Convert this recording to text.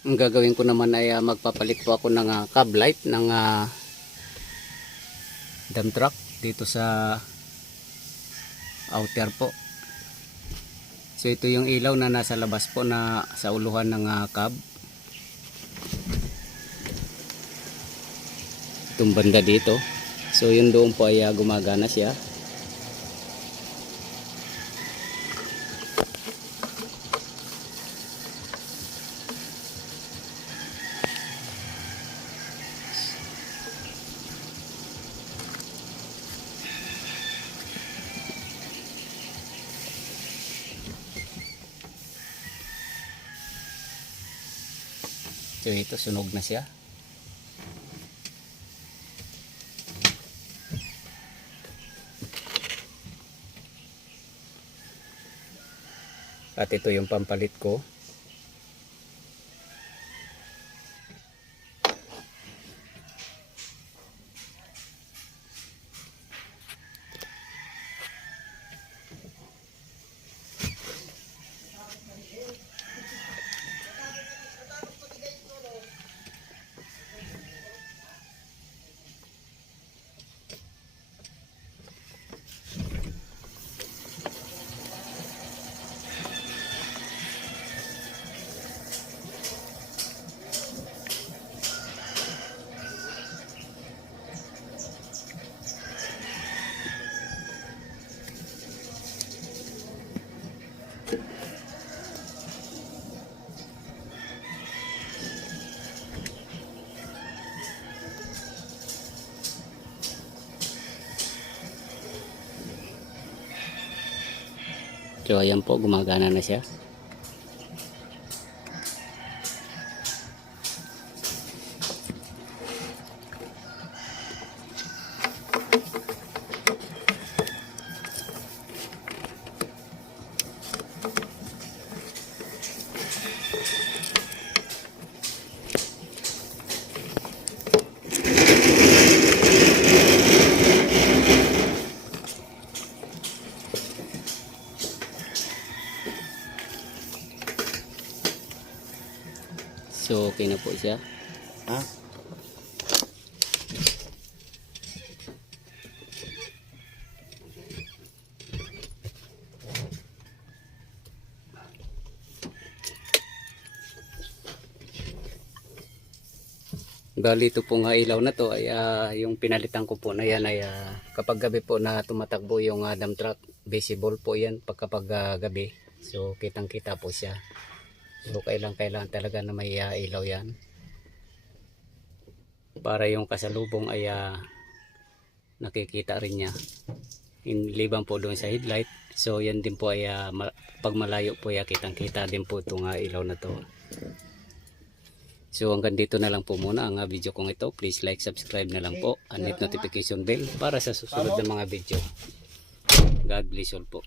Ang gagawin ko naman ay magpapalit po ako ng cab light ng dump truck dito sa outer po. So ito yung ilaw na nasa labas po na sa uluhan ng cab. Itong banda dito. So yun doon po ay gumagana siya. So ito sunog na siya. At ito yung pampalit ko. So ayan po, gumagana na siya. So okay na po siya. Bali ito pong ilaw na to ay yung pinalitan ko po na yan ay kapag gabi po na tumatakbo yung dump truck, visible po yan kapag gabi. So kitang kita po siya. So kailangan talaga na may ilaw yan para yung kasalubong ay nakikita rin niya, liban po doon sa headlight. So yan din po ay pag malayo po kitang kita din po itong ilaw na to. So hanggang dito na lang po muna ang video kong ito. Please like, subscribe na lang po and hit notification bell para sa susunod na mga video. God bless all po.